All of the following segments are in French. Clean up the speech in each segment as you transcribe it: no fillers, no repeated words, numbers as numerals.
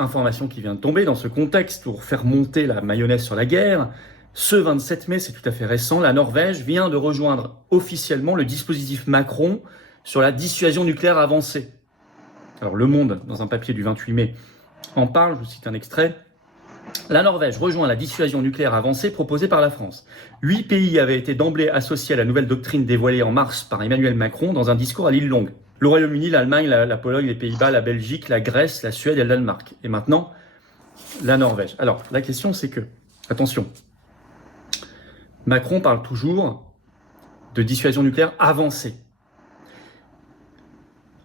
information qui vient de tomber dans ce contexte pour faire monter la mayonnaise sur la guerre. Ce 27 mai, c'est tout à fait récent, la Norvège vient de rejoindre officiellement le dispositif Macron sur la dissuasion nucléaire avancée. Alors Le Monde, dans un papier du 28 mai, en parle, je vous cite un extrait. La Norvège rejoint la dissuasion nucléaire avancée proposée par la France. 8 pays avaient été d'emblée associés à la nouvelle doctrine dévoilée en mars par Emmanuel Macron dans un discours à l'île longue. Le Royaume-Uni, l'Allemagne, la Pologne, les Pays-Bas, la Belgique, la Grèce, la Suède et le Danemark. Et maintenant, la Norvège. Alors, la question c'est que, attention, Macron parle toujours de dissuasion nucléaire avancée.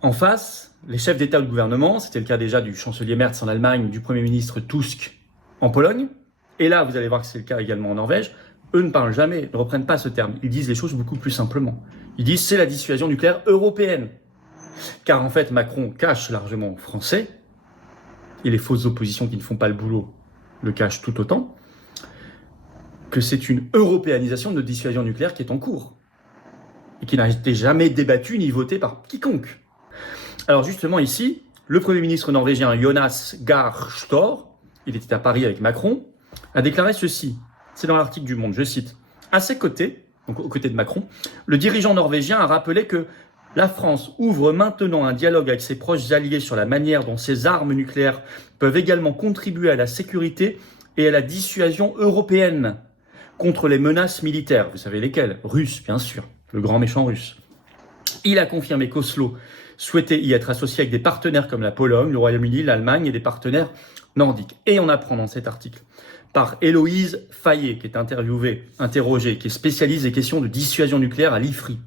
En face, les chefs d'État ou de gouvernement, c'était le cas déjà du chancelier Merz en Allemagne, du Premier ministre Tusk en Pologne, et là vous allez voir que c'est le cas également en Norvège, eux ne parlent jamais, ne reprennent pas ce terme, ils disent les choses beaucoup plus simplement. Ils disent c'est la dissuasion nucléaire européenne. Car en fait Macron cache largement aux Français, et les fausses oppositions qui ne font pas le boulot le cachent tout autant, que c'est une européanisation de notre dissuasion nucléaire qui est en cours, et qui n'a été jamais débattue ni votée par quiconque. Alors justement ici, le Premier ministre norvégien Jonas Gahr Store, il était à Paris avec Macron, a déclaré ceci, c'est dans l'article du Monde, je cite, « À ses côtés, donc aux côtés de Macron, le dirigeant norvégien a rappelé que la France ouvre maintenant un dialogue avec ses proches alliés sur la manière dont ses armes nucléaires peuvent également contribuer à la sécurité et à la dissuasion européenne contre les menaces militaires. » Vous savez lesquelles? Russes, bien sûr, le grand méchant russe. Il a confirmé qu'Oslo souhaitait y être associé avec des partenaires comme la Pologne, le Royaume-Uni, l'Allemagne et des partenaires nordiques. Et on apprend dans cet article par Héloïse Fayet, qui est interrogée, qui est spécialiste des questions de dissuasion nucléaire à l'IFRI,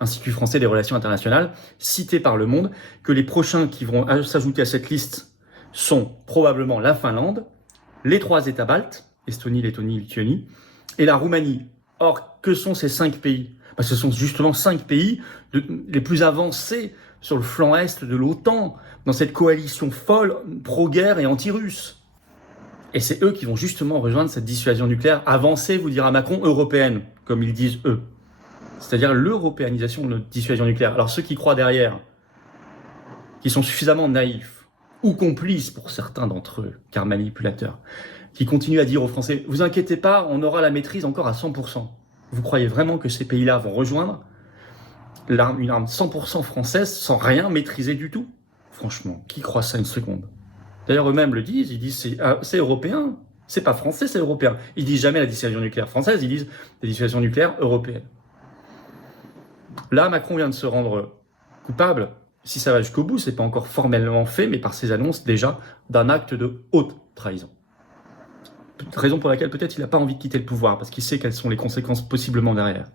Institut français des relations internationales, cité par Le Monde, que les prochains qui vont s'ajouter à cette liste sont probablement la Finlande, les 3 États baltes, Estonie, Lettonie, Lituanie, et la Roumanie. Or, que sont ces 5 pays? Ce sont justement 5 pays les plus avancés sur le flanc est de l'OTAN, dans cette coalition folle, pro-guerre et anti-russe. Et c'est eux qui vont justement rejoindre cette dissuasion nucléaire avancée, vous dira Macron, européenne, comme ils disent eux. C'est-à-dire l'européanisation de notre dissuasion nucléaire. Alors ceux qui croient derrière, qui sont suffisamment naïfs, ou complices pour certains d'entre eux, car manipulateurs, qui continuent à dire aux Français, vous inquiétez pas, on aura la maîtrise encore à 100%. Vous croyez vraiment que ces pays-là vont rejoindre une arme 100% française sans rien maîtriser du tout? Franchement, qui croit ça une seconde? D'ailleurs, eux-mêmes le disent, ils disent c'est européen, c'est pas français, c'est européen. Ils disent jamais la dissuasion nucléaire française, ils disent la dissuasion nucléaire européenne. Là, Macron vient de se rendre coupable, si ça va jusqu'au bout, c'est pas encore formellement fait, mais par ses annonces déjà d'un acte de haute trahison. Raison pour laquelle peut-être il n'a pas envie de quitter le pouvoir, parce qu'il sait quelles sont les conséquences possiblement derrière.